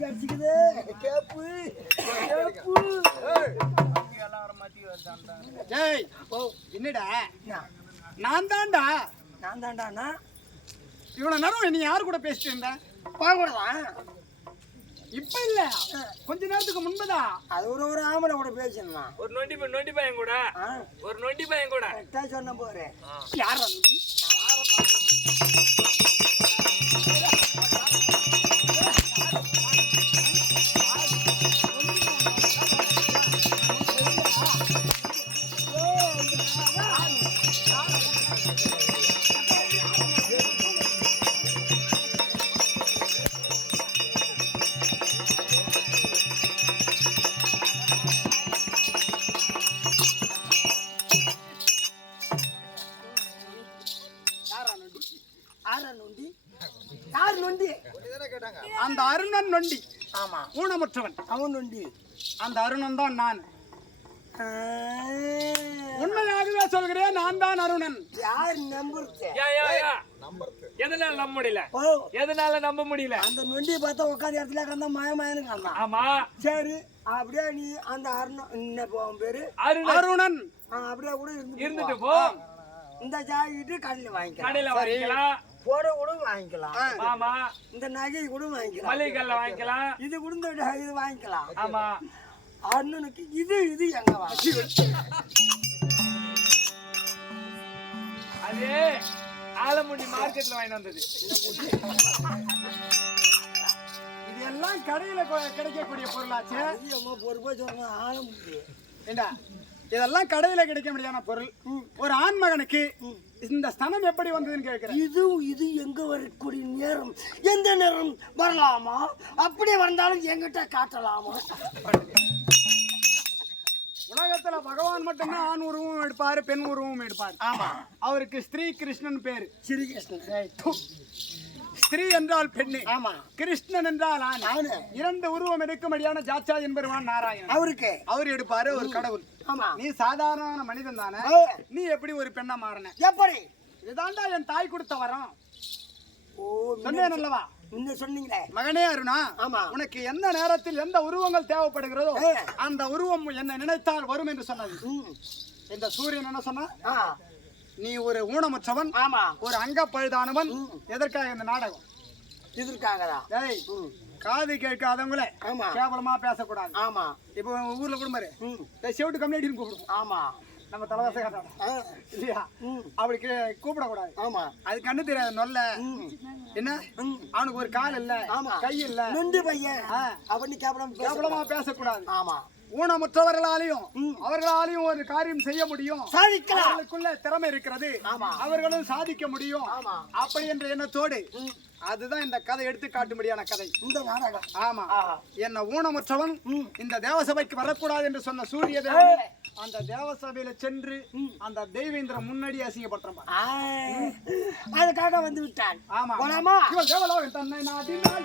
கிடைச்சிக்குது. Gap. Gap. டேய் ஓ என்னடா? என்ன? நான் தான்டா. நான் தாண்டாண்ணா இவ்வளவு நேரம் நீ யார் கூட பேசிட்டு இருந்த? பாக்கூடதான் இப்ப இல்ல. கொஞ்ச நேரத்துக்கு முன்பதான் அது ஒரு ஒரு ஆம்பளை கூட பேசணுமா ஒரு நொண்டி பை- நொண்டி பையன் கூட. ஆ? ஒரு நொண்டி பையன் கூட. சொன்ன போறேன் யார் வந்து நொண்டி? யார் நொண்டி? அந்த அருணன் நொண்டி. ஆமா. ஊனமுற்றவன். அவன் நொண்டி. அந்த அருணன் தான் நான். உண்மையாகவே சொல்கிறேன் நான் தான் அருணன். யார் நம்புறது? எதனால நம்ப முடியல? ஓ. எதனால நம்ப முடியல? அந்த நொண்டியை பார்த்தா உட்காந்து இடத்துல கிடந்தா மய மயன்னு காந்தான் ஆமா. சரி அப்படியே நீ அந்த அருணம் என்ன போ அவன் பேரு? அருண் அருணன். ஆ, அப்படியே கூட இருந்து இருந்துட்டு போ. இந்த ஜாக்கெட்டு கடையில் வாங்கிக்கலாம். கடையில வாங்கிக்கலாம். போட கூட வாங்கிக்கலாம். ஆமா. இந்த நகை கூட வாங்கிக்கலாம். மளிகை கல்ல வாங்கிக்கலாம். இது கூட இது வாங்கிக்கலாம். ஆமா. அண்ணனுக்கு இது இது எங்க வாங்கி அது ஆலமுடி மார்க்கெட்ல வாங்கிட்டு வந்தது. இது எல்லாம் கடையில கிடைக்கக்கூடிய பொருளாச்சு. அம்மா பொறுப்பா சொல்றேன் ஆள முடியும் ஏண்டா? இதெல்லாம் கடையில கிடைக்க முடியாத பொருள். ஒரு ஆண் மகனுக்கு இந்த ஸ்தனம் எப்படி வந்ததுன்னு கேட்கிறேன். இது இது எங்க வரக்கூடிய நேரம்? எந்த நேரம்? வரலாமா? அப்படி வந்தாலும் எங்கிட்ட காட்டலாமா? உலகத்துல பகவான் மட்டும்தான் ஆண் உருவம் எடுப்பாரு பெண் உருவம் எடுப்பாரு. ஆமா. அவருக்கு ஸ்ரீ கிருஷ்ணன் பேரு. ஸ்ரீகிருஷ்ணன் ஸ்திரீ என்றால் பெண்ணு. ஆமா. கிருஷ்ணன் என்றால் ஆண். நானு இரண்டு உருவம் எடுக்கும்படியான ஜாச்சா என்பருவான் நாராயணன். அவருக்கு. அவர் எடுப்பாரு ஒரு கடவுள். ஆமா. நீ சாதாரண மனிதன் தானே. நீ எப்படி ஒரு பெண்ணா மாறின? எப்படி? இதுதான்டா என் தாய் கொடுத்த வரம். சொன்னேன் அல்லவா? முன்ன சொன்னீங்களே. மகனே அருணா ஆமா. உனக்கு எந்த நேரத்தில் எந்த உருவங்கள் தேவைப்படுகிறதோ. அந்த உருவம் என்ன நினைத்தால் வரும் என்று சொன்னது. இந்த சூரியன் என்ன சொன்னா? நீ ஒரு ஊனமுற்றவன் ஆமா. ஒரு அங்க பழுதானவன். எதற்காக இந்த நாடகம்? இதற்காகதான் ஏய். காது கேட்காதவங்கள ஆமா. கேவலமா பேசக்கூடாது. ஆமா. இப்போ ஊர்ல கூட பாரு. ம். ஏய், செவிட்டு கம்யூனிட்டின்னு கூப்பிடும் ஆமா. நம்ம தலைவாச இல்லையா? ம். அப்படி கே- கூப்பிடக்கூடாது. ஆமா. அது கண்ணு தெரியாது நொல்ல. என்ன. அவனுக்கு ஒரு கால் இல்ல. ஆமா. கை இல்ல. நொண்டு பையன். அப்படின்னு கேவலம் கேவலமா பேசக்கூடாது. ஆமா. ஊனமுற்றவர்களாலையும். அவர்களாலையும் ஒரு காரியம் செய்ய முடியும். அவர்களுக்குள்ள திறமை இருக்கிறது. அவர்களும் சாதிக்க முடியும். அப்படி என்ற எண்ணத்தோடு. அதுதான் இந்த கதை எடுத்து காட்டும்படியான கதை. இந்த நாடகம். ஆமா. என்ன ஊனமுற்றவன். இந்த தேவசபைக்கு வரக்கூடாது என்று சொன்ன சூரிய தேவன் அந்த தேவசபையில சென்று அந்த தெய்வேந்திர முன்னாடி. ஆ, அதுக்காக வந்து விட்டான். ஆமா. தேவலோகன் தன்னை நாட்டினால்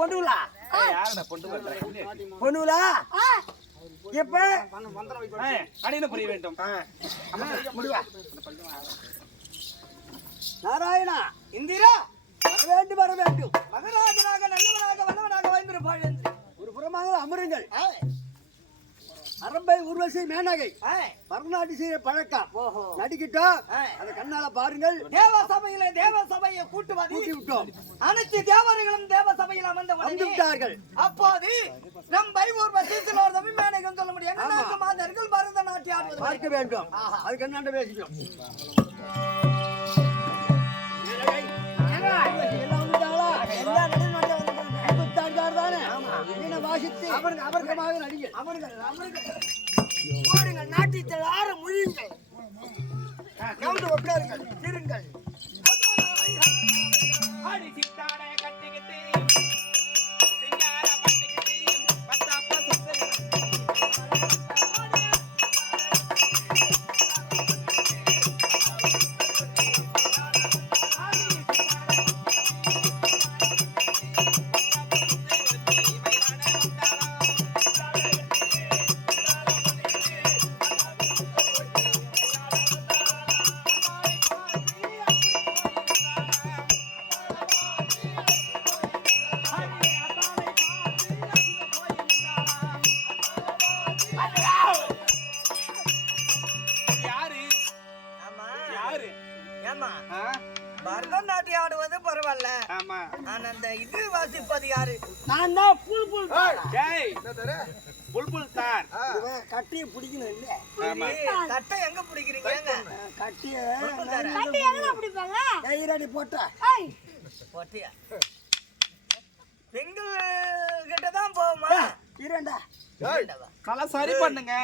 பொண்ணுங்களா யாரடா பொண்டு பண்றேன் பொண்ணுங்களா இப்ப அடின புரிய வேண்டும். முடிவா? நாராயணா இந்திரா வர வேண்டும் வர வேண்டும். மகராஜனாக நல்லவனாக வல்லவனாக வாழ்ந்திருப்பாள் என்று. ஒரு புறமாக அமருங்கள். அரம்பை உருவசி மேனகை. மறுநாட்டு செய்ய பழக்கம். நடிக்கிட்டோம். அதை கண்ணால பாருங்கள். தேவ சபையில தேவ சபையை கூட்டுவது கூட்டி விட்டோம். அனைத்து தேவர்களும் தேவ சபையில் அமர்ந்த வந்து விட்டார்கள். அப்போது நம் பைபூர்வ சீசலோர் தமிழ்மேனகம் சொல்ல முடியும். என்ன மாதர்கள் பரதநாட்டியம் பார்க்க வேண்டும். அதுக்கு என்னண்ட பேசிக்கும். எல்லாம் வீணை வாசித்து அவருக்கு அவர்க்கமாக நடிகள் அமருங்கள் ஓடுங்கள் நாட்டியத்தில் ஆற மொழியுங்கள். இருங்கள் அடி சித்தாடை யாரு? நான் தான் புல் புல் புல்புல் தான். இவன் கட்டியை பிடிக்கணும் இல்ல. கட்டை எங்க பிடிக்கிறீங்க? கட்டிய கட்டி எங்கடா பிடிப்பாங்க? கைரடி போட்டா ஏய் பொட்டியா? பெண்கள் கிட்ட தான் போகுமா இரண்டா? நல்லா சரி பண்ணுங்க.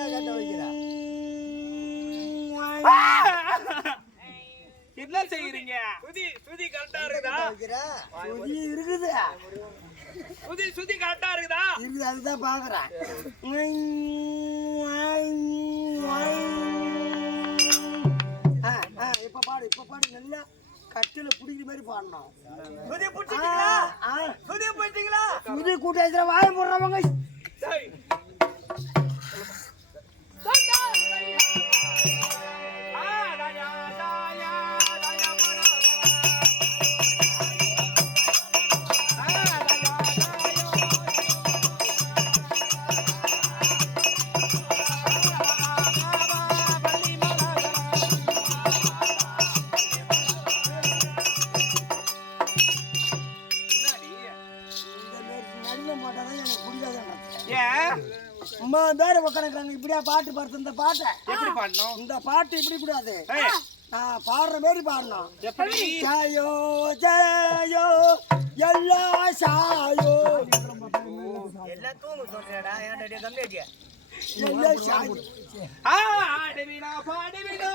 கட்ட வைக்கிறா. என்ன செய்யறீங்க சுதி சுதி கரெக்டா இருக்குதா? சுதி இருக்குது. சுதி சுதி கரெக்டா இருக்குதா? இருக்குது அதுதான் பாக்குறேன். இப்ப பாடு இப்ப பாடு நல்லா கட்டில பிடிக்கிற மாதிரி பாடணும். சுதி ஆ. சுதி போயிட்டீங்களா சுதி கூட்டத்துல வாய போடுறவங்க டேய். பாட்டு பாடுறது இந்த பாட்டை. எப்படி பண்ணணும் இந்த பாட்டு இப்படி கூடாது. நான் பாடுற மாதிரி பாடணும். ஜயோ ஜயோ எல்லா சாயோ. எல்லாம் தூங்க சொல்றியாடா ஏன்டா கம்மியாட்டியா எல்லா சாயோ. ஆடுவினா, பாடுவினா,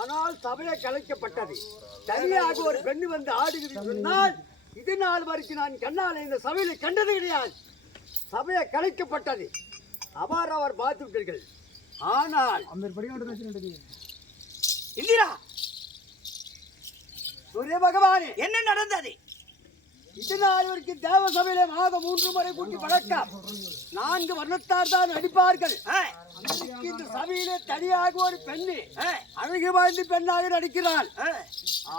ஆனால் சபையை கலைக்கப்பட்டது. தனியாக ஒரு பெண் வந்து ஆடுகிறது சொன்னால் இது நாள் வரைக்கும் நான் கண்ணால் இந்த சபையில கண்டது கிடையாது. சபையை கலைக்கப்பட்டது. அவர் அவர் பார்த்து விட்டீர்கள். ஆனால் இந்திரா! சூரிய பகவானே! என்ன நடந்தது? இது நாள் வரைக்கும் தேவ சபையிலே மாதம் மூன்று முறை கூட்டி வழக்கம் நான்கு வர்ணத்தார் தான் நடிப்பார்கள். இந்த சபையிலே தனியாக ஒரு பெண்ணு அழகு வாய்ந்த பெண்ணாக நடிக்கிறாள்.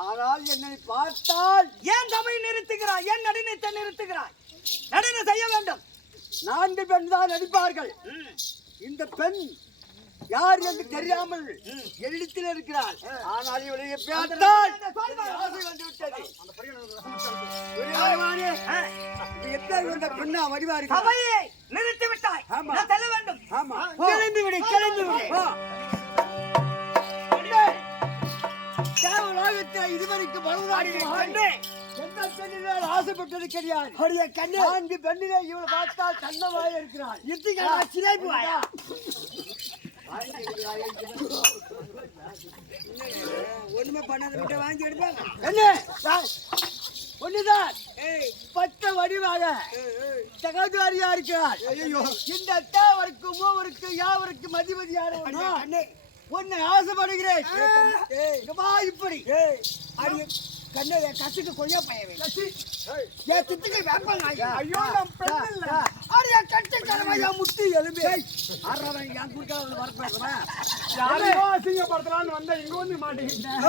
ஆனால் என்னை பார்த்தால் ஏன் சபை நிறுத்துகிறாய்? ஏன் நடினத்தை நிறுத்துகிறாய்? நடினை செய்ய வேண்டும். நான்கு பெண் தான் நடிப்பார்கள். இந்த பெண் யார் என்று தெரியாமல் எழுத்தில் இருக்கிறாள். ஆனால் இவளுடைய பார்த்தால் ஆசை வந்து விட்டது. சூரியபகவானே, இது எப்படி வந்த பெண்ணா வடிவா? சபையை நிறுத்தி விட்டாய். ஆமா. செல்ல வேண்டும். ஆமா. கிளம்பி விடு கிளம்பி விடு. இதுவரைக்கும். எந்த பெண்ணினால் ஆசைப்பட்டது கிடையாது பெண்ணிலே இவளை பார்த்தால் தன்னமாய் இருக்கிறாள். இத்திகா சிலைப்பு ஒண்ணுமே பண்ணாத விட்டு வாங்கி எடுப்பாங்க. என்ன? ஒண்ணுதான். பட்ட வடிவாக சகோதரியா இருக்கிறார். இந்த தேவருக்கு மூவருக்கு யாவருக்கு மதிமதியான உன்னை ஆசைப்படுகிறேன். இங்க வா இப்படி. கண்ணை கசுக்கு கொய்யா பையன். என் திட்டுக்கு வேப்பாங்க ஐயோ பெண் இல்ல. அரிய கட்டு கரமையா முட்டி எலும்பி. ஆடுறவன் என் குறுக்கா வந்து வரப்பேறவன் யாரையோ அசிங்கப்படுத்தலான்னு வந்தா இங்க வந்து மாட்டேங்கிட்டேன்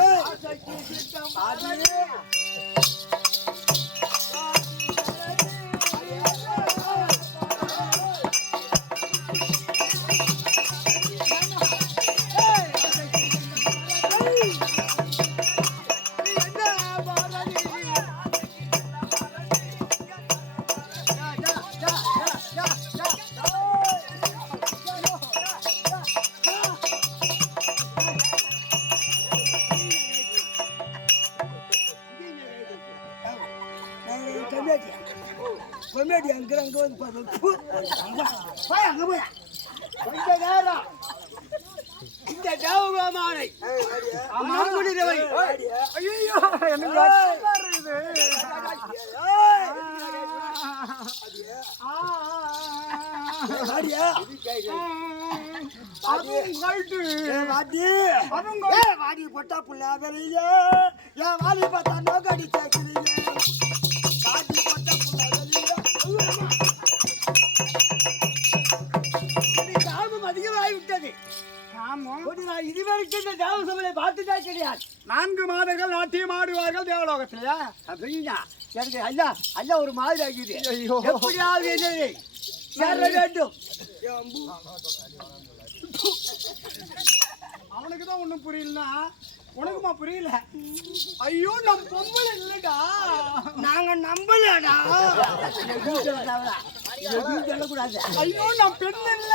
போய் அங்க போய் கொஞ்ச நேரம் இந்த ஐயோ எனக்கு வாடி அதுவும் பொட்டா புள்ள வெளிய ஏன் வாடி பார்த்தா நோக்கடி கேட்குறீங்க வாடி பொட்டா புள்ள வெளிய நான் இதுவரைக்கும் இந்த தேவ சபையை பார்த்துட்டே கிடையாது. நான்கு மாதங்கள் நாட்டியம் ஆடுவார்கள் தேவலோகத்திலேயா அப்படின்னா எனக்கு ஐயா ஐயா ஒரு மாதிரி ஆகிது ஐயோ. எப்படியாவது என்னை சேர வேண்டும். அவனுக்கு தான் ஒண்ணும் புரியலனா உனக்குமா புரியல? ஐயோ நம் பொம்பளை இல்லடா. நாங்க நம்பலடா. எதுவும் சொல்லக்கூடாது ஐயோ நம் பெண் இல்ல.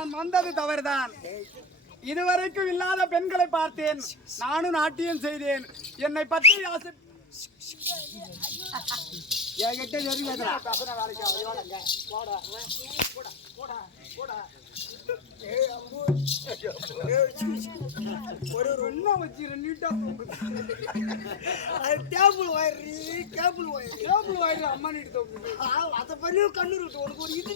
நான் வந்தது தவறுதான். இதுவரைக்கும் இல்லாத பெண்களை பார்த்தேன். நானும் நாட்டியம் செய்தேன். என்னை பற்றி ஆசை என்கிட்ட. ஒரு ரொம்ப வச்சு நீட்டா table wire table wire table வாயில அம்மா நீட்டு அதை பண்ணி கண்ணு இருக்கு. உனக்கு ஒரு இது.